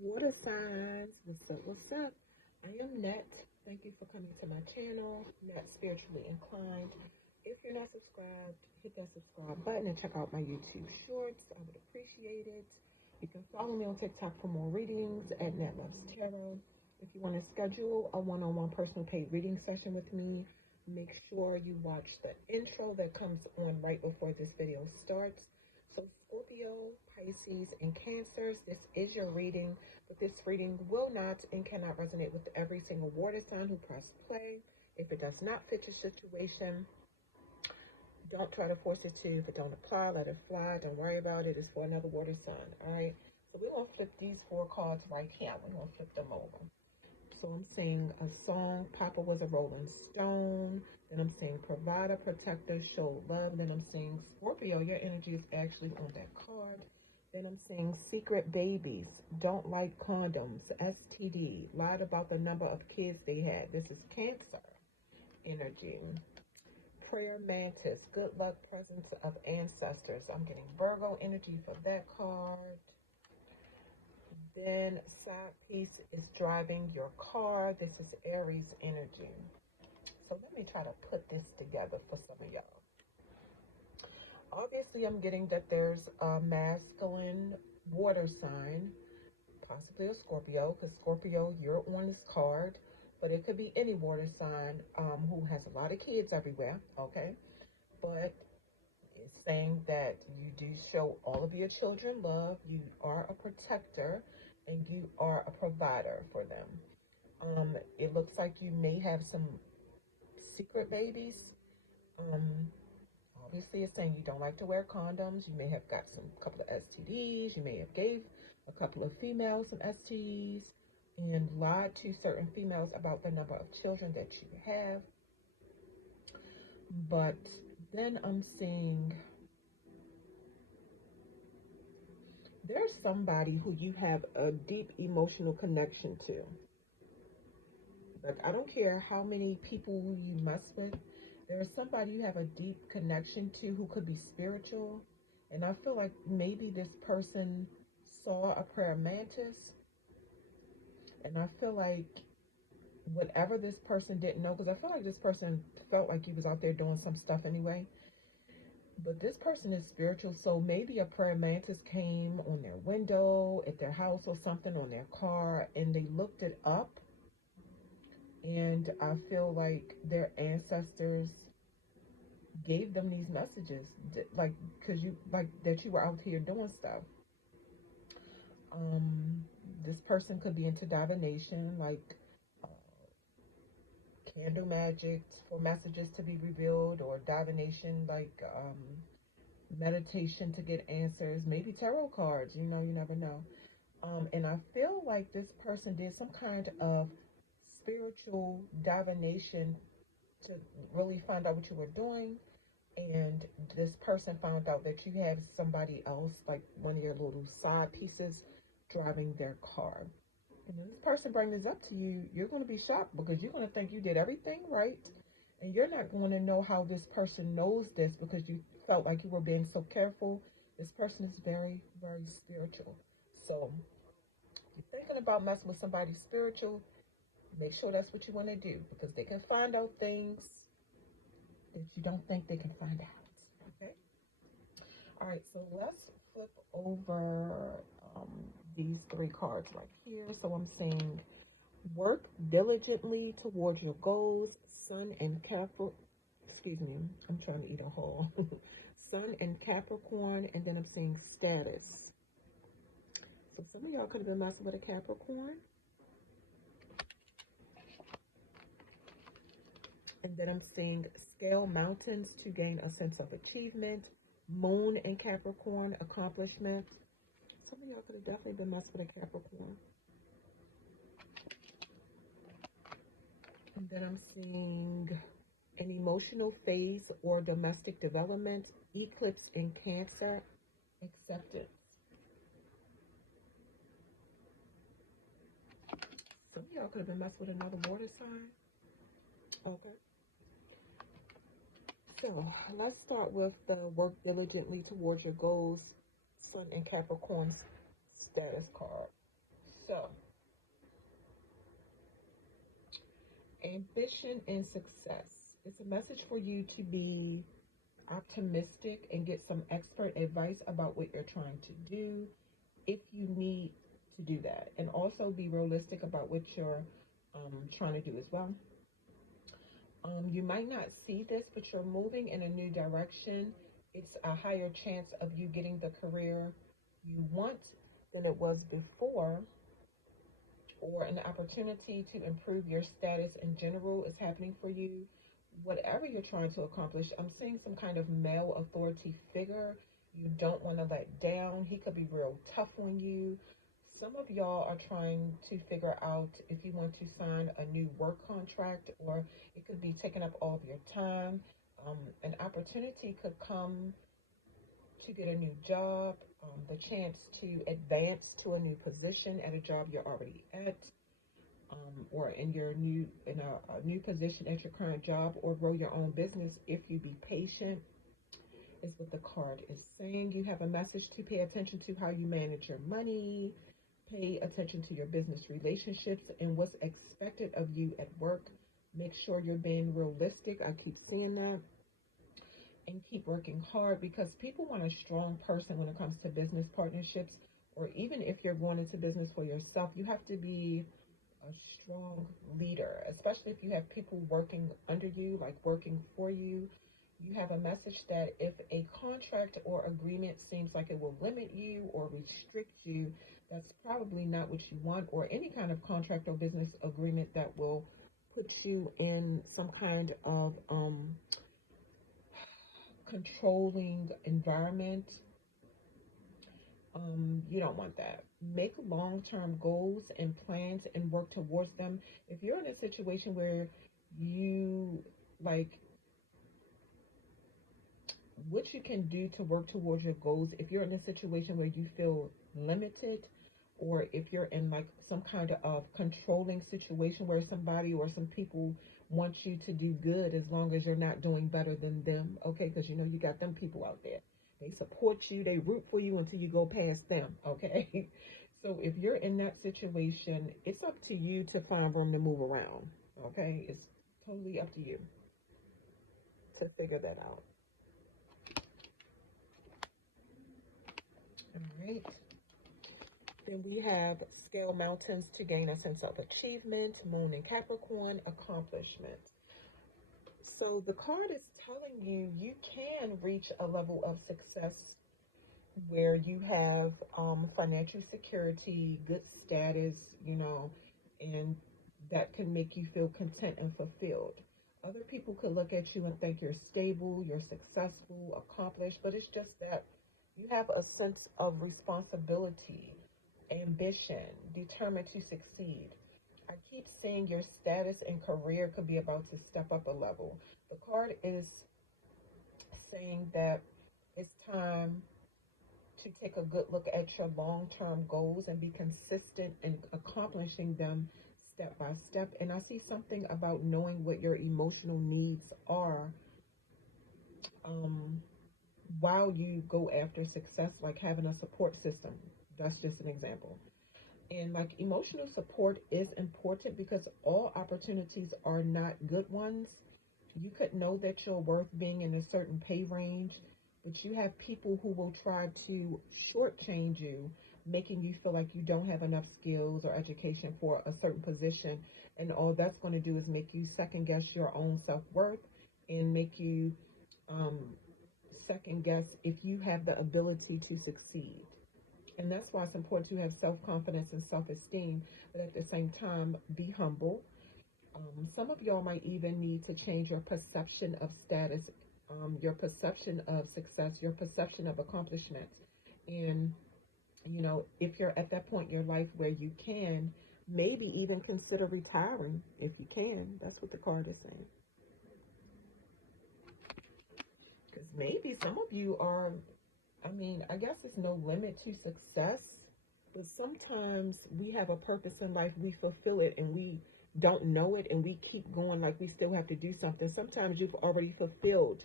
Water signs, what's up? What's up? I am Net. Thank you for coming to my channel, Net Spiritually Inclined. If you're not subscribed, hit that subscribe button and check out my YouTube shorts. I would appreciate it. You can follow me on TikTok for more readings at Net Loves Tarot. If you want to schedule a one-on-one personal paid reading session with me, make sure you watch the intro that comes on right before this video starts. So Scorpio, Pisces, and Cancers, this is your reading, but this reading will not and cannot resonate with every single water sign who press play. If it does not fit your situation, don't try to force it to. If it don't apply, let it fly. Don't worry about it. It's for another water sign, all right? So we're going to flip these four cards right here. We're going to flip them over. So I'm saying a song, Papa was a Rolling Stone. Then I'm saying provider, protector, show love. Then I'm saying Scorpio, your energy is actually on that card. Then I'm saying secret babies, don't like condoms, STD, lied about the number of kids they had. This is Cancer energy. Prayer mantis, good luck, presence of ancestors. I'm getting Virgo energy for that card. Then side piece is driving your car. This is Aries energy. So let me try to put this together for some of y'all. Obviously, I'm getting that there's a masculine water sign, possibly a Scorpio, because Scorpio, you're on this card, but it could be any water sign who has a lot of kids everywhere, okay? But it's saying that you do show all of your children love, you are a protector, and you are a provider for them. It looks like you may have some secret babies. Obviously, it's saying you don't like to wear condoms. You may have got some couple of STDs. You may have gave a couple of females some STDs and lied to certain females about the number of children that you have. But then I'm seeing there's somebody who you have a deep emotional connection to. Like, I don't care how many people you mess with, there's somebody you have a deep connection to who could be spiritual. And I feel like maybe this person saw a prayer mantis. And I feel like whatever this person didn't know, because I feel like this person felt like he was out there doing some stuff anyway. But this person is spiritual, so maybe a prayer mantis came on their window at their house or something, on their car, and they looked it up. And I feel like their ancestors gave them these messages, like, because you, like, that you were out here doing stuff. This person could be into divination, like candle magic for messages to be revealed, or divination, like meditation to get answers, maybe tarot cards, you know, you never know. And I feel like this person did some kind of spiritual divination to really find out what you were doing. And this person found out that you have somebody else, like one of your little side pieces, driving their car. And when this person brings this up to you, you're going to be shocked, because you're going to think you did everything right. And you're not going to know how this person knows this, because you felt like you were being so careful. This person is very, very spiritual. So if you're thinking about messing with somebody spiritual, make sure that's what you want to do, because they can find out things that you don't think they can find out. Okay? All right, so let's flip over these three cards right here. So I'm saying work diligently towards your goals, Sun and Capricorn. Excuse me, I'm trying to eat a whole. Sun and Capricorn, and then I'm saying status. So some of y'all could have been messing with a Capricorn. And then I'm seeing scale mountains to gain a sense of achievement. Moon in Capricorn, accomplishment. Some of y'all could have definitely been messing with a Capricorn. And then I'm seeing an emotional phase or domestic development. Eclipse in Cancer, acceptance. Some of y'all could have been messing with another water sign. Okay. So let's start with the work diligently towards your goals, Sun and Capricorn's status card. So, ambition and success. It's a message for you to be optimistic and get some expert advice about what you're trying to do if you need to do that. And also be realistic about what you're trying to do as well. You might not see this, but you're moving in a new direction. It's a higher chance of you getting the career you want than it was before, or an opportunity to improve your status in general is happening for you. Whatever you're trying to accomplish, I'm seeing some kind of male authority figure you don't want to let down. He could be real tough on you. Some of y'all are trying to figure out if you want to sign a new work contract, or it could be taking up all of your time. An opportunity could come to get a new job, the chance to advance to a new position at a job you're already at, or in a new position at your current job, or grow your own business if you be patient, is what the card is saying. You have a message to pay attention to how you manage your money, pay attention to your business relationships and what's expected of you at work. Make sure you're being realistic. I keep seeing that. And keep working hard, because people want a strong person when it comes to business partnerships, or even if you're going into business for yourself, you have to be a strong leader, especially if you have people working under you, like working for you. You have a message that if a contract or agreement seems like it will limit you or restrict you, that's probably not what you want, or any kind of contract or business agreement that will put you in some kind of controlling environment. You don't want that. Make long-term goals and plans and work towards them. If you're in a situation where you like what you can do to work towards your goals, if you're in a situation where you feel limited, or if you're in like some kind of controlling situation where somebody or some people want you to do good as long as you're not doing better than them, okay? Because you know you got them people out there. They support you, they root for you until you go past them, okay? So if you're in that situation, it's up to you to find room to move around, okay? It's totally up to you to figure that out. All right. Then we have scale mountains to gain a sense of achievement, Moon in Capricorn, accomplishment. So the card is telling you you can reach a level of success where you have financial security, good status, you know, and that can make you feel content and fulfilled. Other people could look at you and think you're stable, you're successful, accomplished, but it's just that you have a sense of responsibility, ambition, determined to succeed. I keep seeing your status and career could be about to step up a level. The card is saying that it's time to take a good look at your long-term goals and be consistent in accomplishing them step by step. And I see something about knowing what your emotional needs are while you go after success, like having a support system. That's just an example. And like emotional support is important because all opportunities are not good ones. You could know that you're worth being in a certain pay range, but you have people who will try to shortchange you, making you feel like you don't have enough skills or education for a certain position. And all that's going to do is make you second guess your own self worth and make you um, second guess if you have the ability to succeed. And that's why it's important to have self confidence and self esteem, but at the same time, be humble. Some of y'all might even need to change your perception of status, your perception of success, your perception of accomplishment. And, if you're at that point in your life where you can, maybe even consider retiring if you can. That's what the card is saying. Because maybe some of you are, I guess there's no limit to success, but sometimes we have a purpose in life, we fulfill it, and we don't know it, and we keep going like we still have to do something. Sometimes you've already fulfilled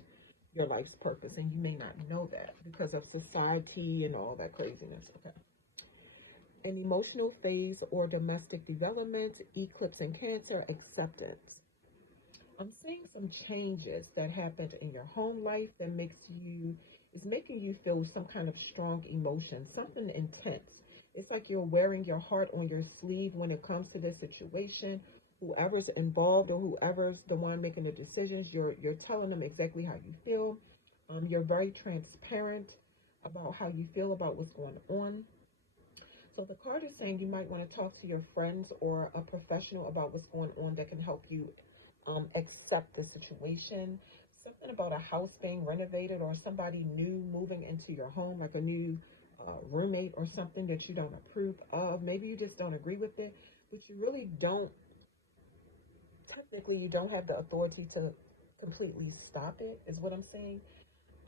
your life's purpose, and you may not know that because of society and all that craziness. Okay. An emotional phase or domestic development, eclipse in Cancer, acceptance. I'm seeing some changes that happened in your home life that is making you feel some kind of strong emotion, something intense. It's like you're wearing your heart on your sleeve when it comes to this situation. Whoever's involved or whoever's the one making the decisions, you're telling them exactly how you feel. You're very transparent about how you feel about what's going on. So the card is saying you might want to talk to your friends or a professional about what's going on that can help you accept the situation. Something about a house being renovated or somebody new moving into your home, like a new roommate or something that you don't approve of. Maybe you just don't agree with it, but you really don't, technically, you don't have the authority to completely stop it, is what I'm saying.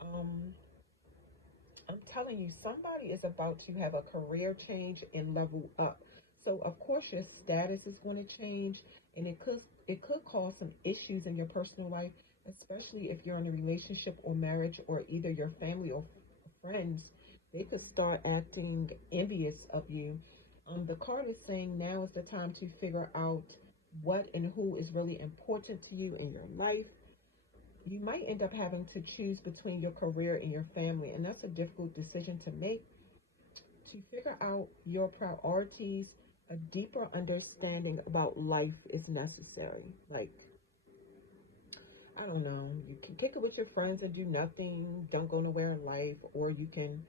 Um, I'm telling you, somebody is about to have a career change and level up. So of course your status is going to change, and it could cause some issues in your personal life, especially if you're in a relationship or marriage, or either your family or friends. They could start acting envious of you. The card is saying now is the time to figure out what and who is really important to you in your life. You might end up having to choose between your career and your family, and that's a difficult decision to make. To figure out your priorities, a deeper understanding about life is necessary. Like, I don't know, you can kick it with your friends and do nothing, don't go nowhere in life, or you can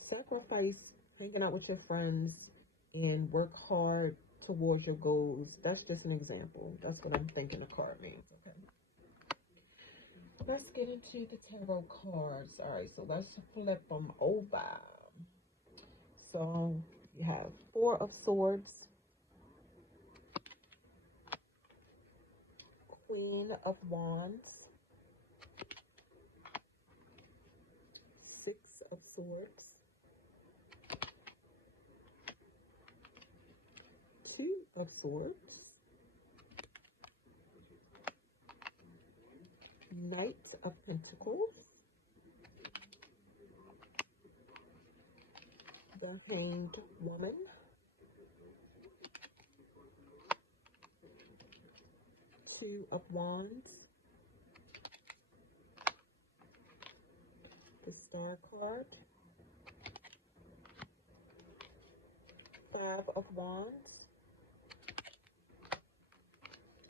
sacrifice hanging out with your friends and work hard towards your goals. That's just an example. That's what I'm thinking the card means. Okay. Let's get into the tarot cards. All right, so let's flip them over. So you have Four of Swords, Queen of Wands, Six of Swords, Two of Swords, Knight of Pentacles, the Hanged Woman, Two of Wands, the Star card, Five of Wands,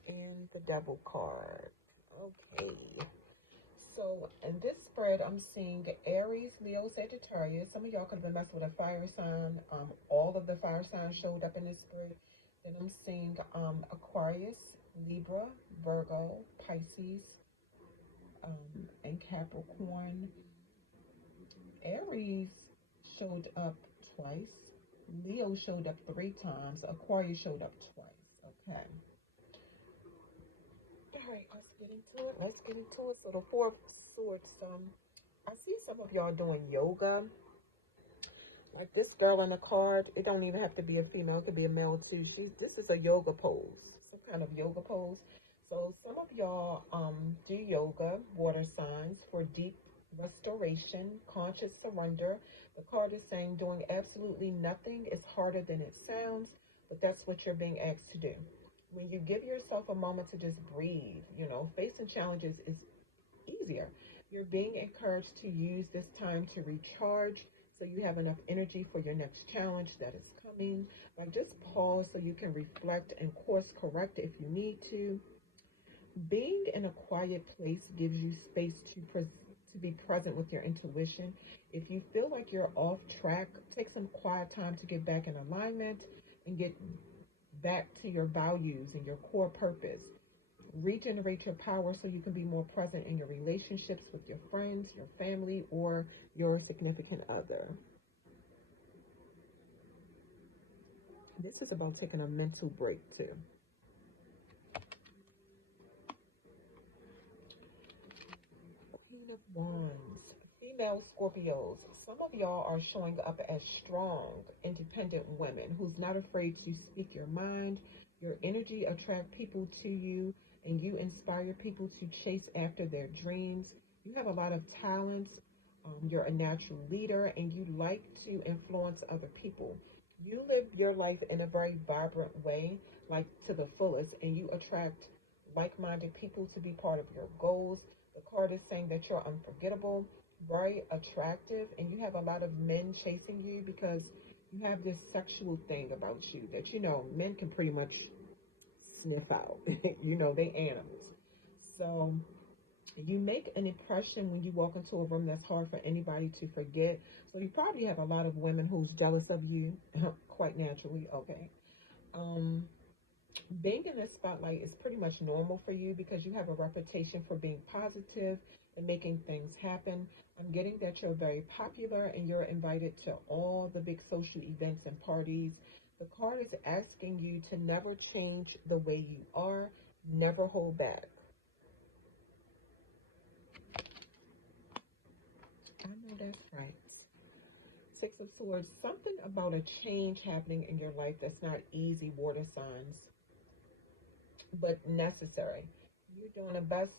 and the Devil card. Okay. So in this spread, I'm seeing Aries, Leo, Sagittarius. Some of y'all could have been messing with a fire sign. All of the fire signs showed up in this spread. Then I'm seeing Aquarius, Libra, Virgo, Pisces, and Capricorn. Aries showed up twice. Leo showed up 3 times. Aquarius showed up twice. Okay. All right, let's get into it. Let's get into it. So the Four of Swords. I see some of y'all doing yoga. Like this girl in the card, it don't even have to be a female. It could be a male too. This is a yoga pose, some kind of yoga pose. So some of y'all do yoga, water signs, for deep restoration, conscious surrender. The card is saying doing absolutely nothing is harder than it sounds, but that's what you're being asked to do. When you give yourself a moment to just breathe, facing challenges is easier. You're being encouraged to use this time to recharge so you have enough energy for your next challenge that is coming. Like, just pause so you can reflect and course correct if you need to. Being in a quiet place gives you space to be present with your intuition. If you feel like you're off track, take some quiet time to get back in alignment and get back to your values and your core purpose. Regenerate your power so you can be more present in your relationships with your friends, your family, or your significant other. This is about taking a mental break too. Queen of Wands. Female Scorpios. Some of y'all are showing up as strong, independent women who's not afraid to speak your mind. Your energy attract people to you, and you inspire people to chase after their dreams. You have a lot of talents. You're a natural leader, and you like to influence other people. You live your life in a very vibrant way, like to the fullest, and you attract like-minded people to be part of your goals. The card is saying that you're unforgettable, very attractive, and you have a lot of men chasing you because you have this sexual thing about you that, men can pretty much sniff out. They animals. So you make an impression when you walk into a room that's hard for anybody to forget. So you probably have a lot of women who's jealous of you, quite naturally. Okay. Um, Being in the spotlight is pretty much normal for you because you have a reputation for being positive and making things happen. I'm getting that you're very popular and you're invited to all the big social events and parties. The card is asking you to never change the way you are, never hold back. I know that's right. Six of Swords, something about a change happening in your life that's not easy, water signs, but necessary. You're doing the best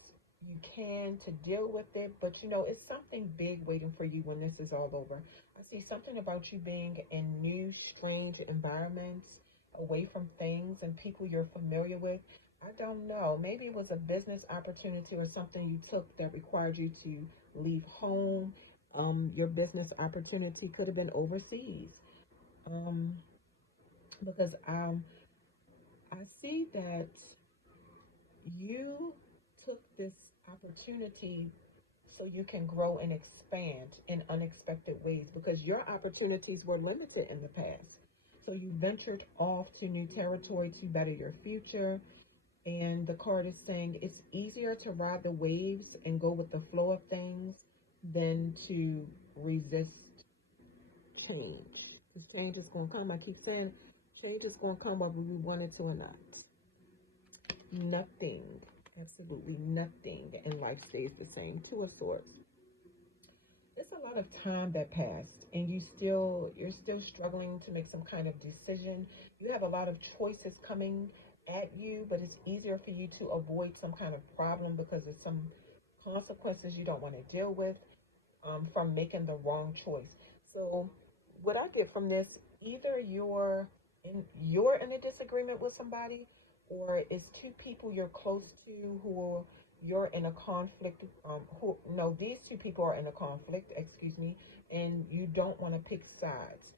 you can to deal with it, but it's something big waiting for you when this is all over. I see something about you being in new, strange environments, away from things and people you're familiar with. I don't know. Maybe it was a business opportunity or something you took that required you to leave home. Your business opportunity could have been overseas. Um, because I see that you took this opportunity so you can grow and expand in unexpected ways because your opportunities were limited in the past. So you ventured off to new territory to better your future. And the card is saying it's easier to ride the waves and go with the flow of things than to resist change. Because change is going to come. I keep saying change is going to come whether we want it to or not. Nothing, absolutely nothing in life stays the same. Two of Swords. It's a lot of time that passed and you're still struggling to make some kind of decision. You have a lot of choices coming at you, but it's easier for you to avoid some kind of problem because of some consequences you don't want to deal with from making the wrong choice. So what I get from this, either you're in a disagreement with somebody, or it's two people you're close to who you're in a conflict. Who no, these two people are in a conflict. Excuse me, and you don't want to pick sides.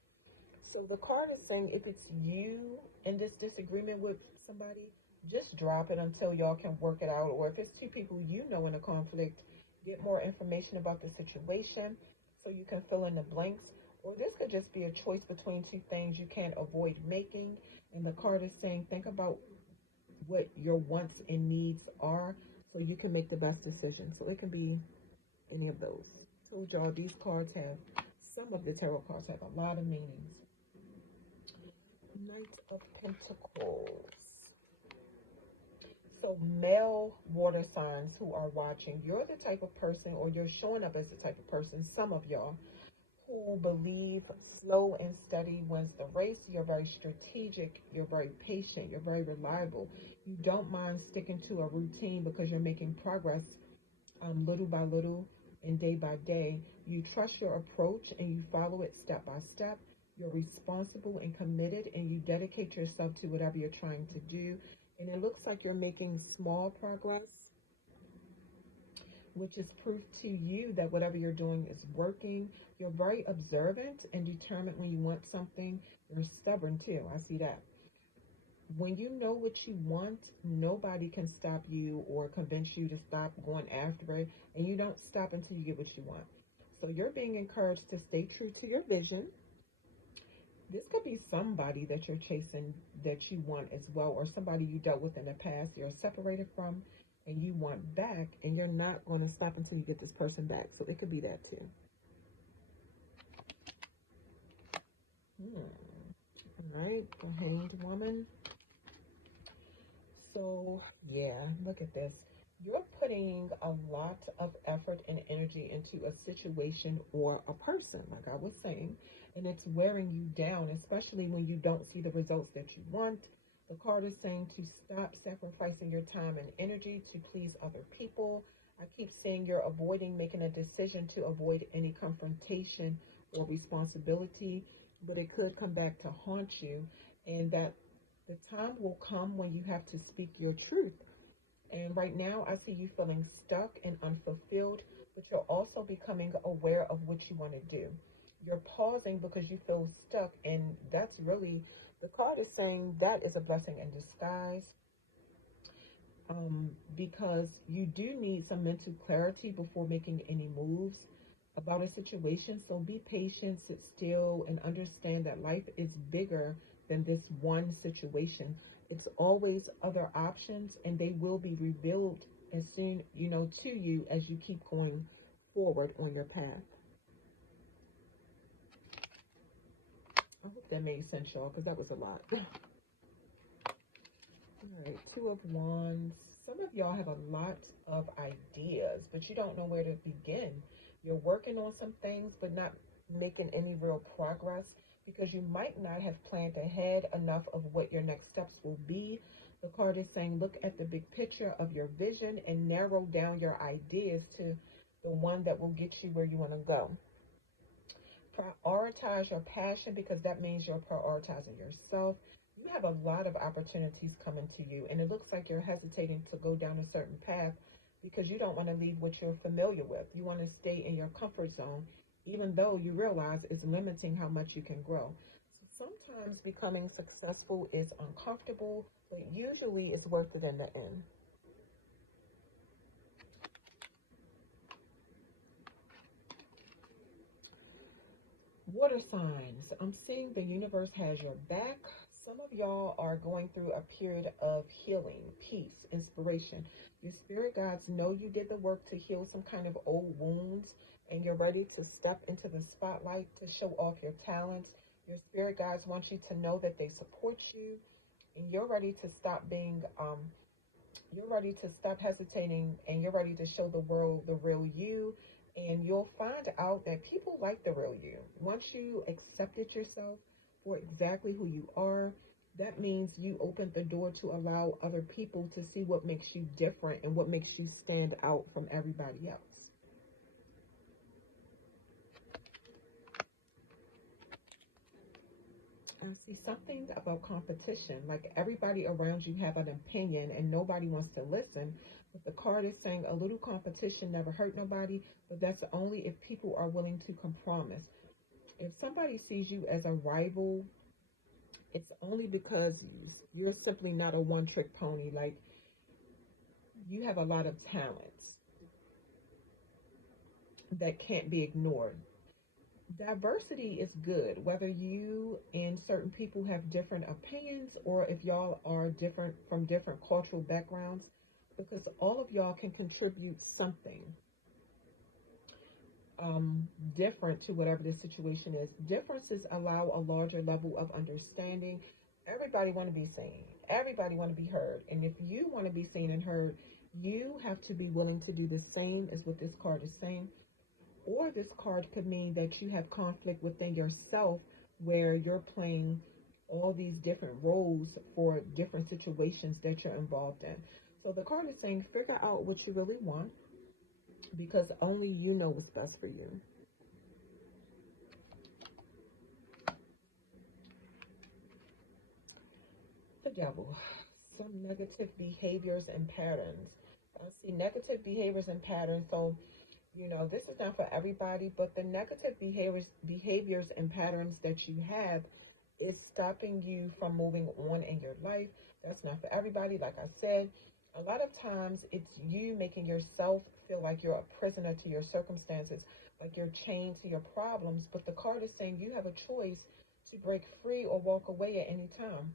So the card is saying if it's you in this disagreement with somebody, just drop it until y'all can work it out. Or if it's two people in a conflict, get more information about the situation so you can fill in the blanks. Or this could just be a choice between two things you can't avoid making. And the card is saying think about what your wants and needs are so you can make the best decision. So it can be any of those. I told y'all these cards some of the tarot cards have a lot of meanings. Knight of Pentacles. So male water signs who are watching, you're the type of person, or you're showing up as the type of person, some of y'all, who believe slow and steady wins the race. You're very strategic. You're very patient. You're very reliable. You don't mind sticking to a routine because you're making progress little by little and day by day. You trust your approach and you follow it step by step. You're responsible and committed, and you dedicate yourself to whatever you're trying to do. And it looks like you're making small progress, which is proof to you that whatever you're doing is working. You're very observant and determined when you want something. You're stubborn too. I see that. When you know what you want, nobody can stop you or convince you to stop going after it. And you don't stop until you get what you want. So you're being encouraged to stay true to your vision. This could be somebody that you're chasing that you want as well, or somebody you dealt with in the past you're separated from and you want back, and you're not going to stop until you get this person back. So it could be that too. All right, the Hanged Woman. So yeah, look at this. You're putting a lot of effort and energy into a situation or a person, like I was saying, and it's wearing you down, especially when you don't see the results that you want. The card is saying to stop sacrificing your time and energy to please other people. I keep saying you're avoiding making a decision to avoid any confrontation or responsibility, but it could come back to haunt you, and that the time will come when you have to speak your truth. And right now, I see you feeling stuck and unfulfilled, but you're also becoming aware of what you want to do. You're pausing because you feel stuck, and that's really, the card is saying that is a blessing in disguise, because you do need some mental clarity before making any moves about a situation. So be patient, sit still, and understand that life is bigger than this one situation. It's always other options, and they will be revealed as soon, to you as you keep going forward on your path. I hope that made sense, y'all, because that was a lot. All right, Two of Wands. Some of y'all have a lot of ideas, but you don't know where to begin. You're working on some things, but not making any real progress because you might not have planned ahead enough of what your next steps will be. The card is saying look at the big picture of your vision and narrow down your ideas to the one that will get you where you want to go. Prioritize your passion, because that means you're prioritizing yourself. You have a lot of opportunities coming to you, and it looks like you're hesitating to go down a certain path because you don't want to leave what you're familiar with. You want to stay in your comfort zone, even though you realize it's limiting how much you can grow. So sometimes becoming successful is uncomfortable, but usually it's worth it in the end. Water signs. I'm seeing the universe has your back. Some of y'all are going through a period of healing, peace, inspiration. Your spirit guides know you did the work to heal some kind of old wounds, and you're ready to step into the spotlight to show off your talents. Your spirit guides want you to know that they support you, and you're ready to stop being you're ready to stop hesitating, and you're ready to show the world the real you. And you'll find out that people like the real you. Once you accepted yourself for exactly who you are, that means you opened the door to allow other people to see what makes you different and what makes you stand out from everybody else. I see something about competition, like everybody around you have an opinion and nobody wants to listen. But the card is saying a little competition never hurt nobody, but that's only if people are willing to compromise. If somebody sees you as a rival, it's only because you're simply not a one trick pony. Like, you have a lot of talents that can't be ignored. Diversity is good, whether you and certain people have different opinions or if y'all are different from different cultural backgrounds, because all of y'all can contribute something different to whatever the situation is. Differences allow a larger level of understanding. Everybody want to be seen. Everybody want to be heard. And if you want to be seen and heard, you have to be willing to do the same as what this card is saying. Or this card could mean that you have conflict within yourself where you're playing all these different roles for different situations that you're involved in. So the card is saying figure out what you really want, because only you know what's best for you. The Devil. Some negative behaviors and patterns. I see negative behaviors and patterns. So, this is not for everybody, but the negative behaviors and patterns that you have is stopping you from moving on in your life. That's not for everybody. Like I said, a lot of times it's you making yourself feel like you're a prisoner to your circumstances, like you're chained to your problems. But the card is saying you have a choice to break free or walk away at any time.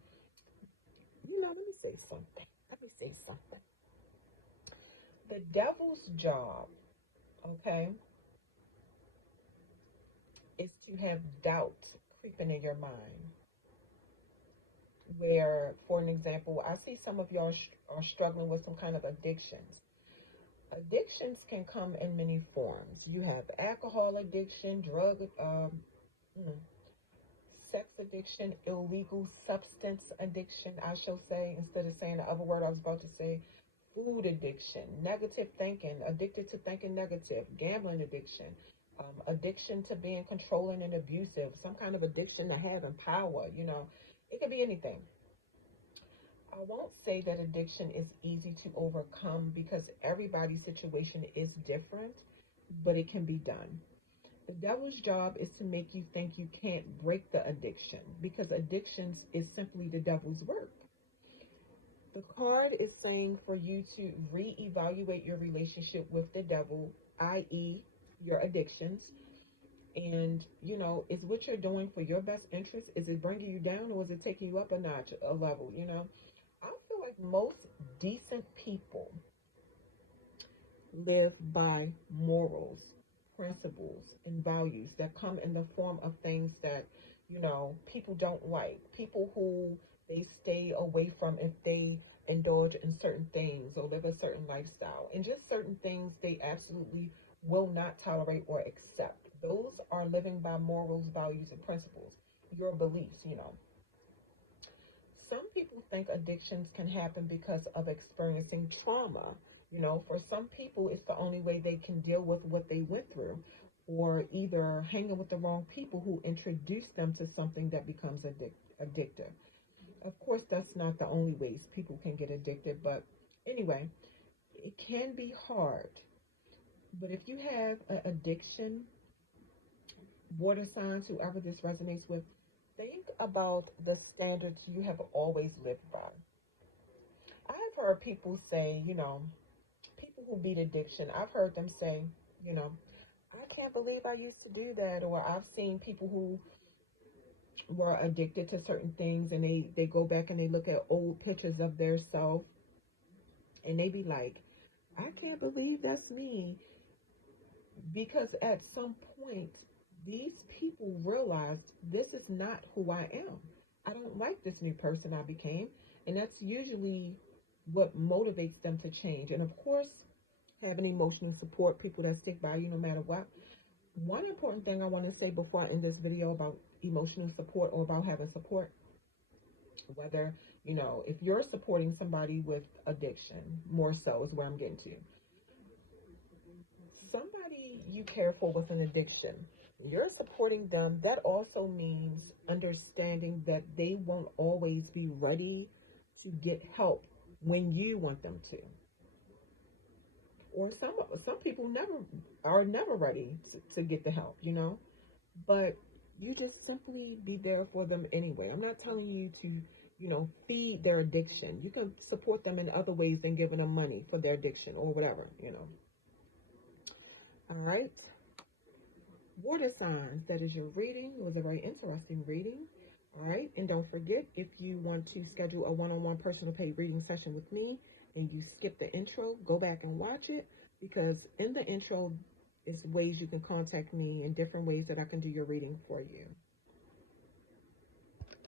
Let me say something. Let me say something. The devil's job, okay, is to have doubt creeping in your mind. Where, for an example, I see some of y'all are struggling with some kind of addictions. Addictions can come in many forms. You have alcohol addiction, mm, sex addiction, illegal substance addiction, I shall say, instead of saying the other word I was about to say, food addiction, negative thinking, addicted to thinking negative, gambling addiction, addiction to being controlling and abusive, some kind of addiction to having power, it could be anything. I won't say that addiction is easy to overcome because everybody's situation is different, but it can be done. The devil's job is to make you think you can't break the addiction because addictions is simply the devil's work. The card is saying for you to reevaluate your relationship with the devil, i.e., your addictions. And, is what you're doing for your best interest? Is it bringing you down or is it taking you up a notch, a level? I feel like most decent people live by morals, principles, and values that come in the form of things that, people don't like. People who they stay away from if they indulge in certain things or live a certain lifestyle. And just certain things they absolutely will not tolerate or accept. Those are living by morals, values, and principles. Your beliefs. Some people think addictions can happen because of experiencing trauma. For some people, it's the only way they can deal with what they went through, or either hanging with the wrong people who introduce them to something that becomes addictive. Of course, that's not the only ways people can get addicted, but anyway, it can be hard. But if you have an addiction, water signs, whoever this resonates with, think about the standards you have always lived by. I've heard people say, people who beat addiction, I've heard them say, you know, I can't believe I used to do that. Or I've seen people who were addicted to certain things and they go back and they look at old pictures of their self and they be like, I can't believe that's me. Because at some point, these people realized this is not who I am. I don't like this new person I became. And that's usually what motivates them to change. And of course, having emotional support, people that stick by you no matter what. One important thing I want to say before I end this video about emotional support or about having support, whether, if you're supporting somebody with addiction, more so is where I'm getting to. Somebody you care for with an addiction, you're supporting them. That also means understanding that they won't always be ready to get help when you want them to. Or some people never ready to get the help, but you just simply be there for them anyway. I'm not telling you to, feed their addiction. You can support them in other ways than giving them money for their addiction or whatever. All right. Water signs, that is your reading. It was a very interesting reading. All right. And don't forget, if you want to schedule a one-on-one personal paid reading session with me and you skip the intro, go back and watch it, because in the intro is ways you can contact me and different ways that I can do your reading for you.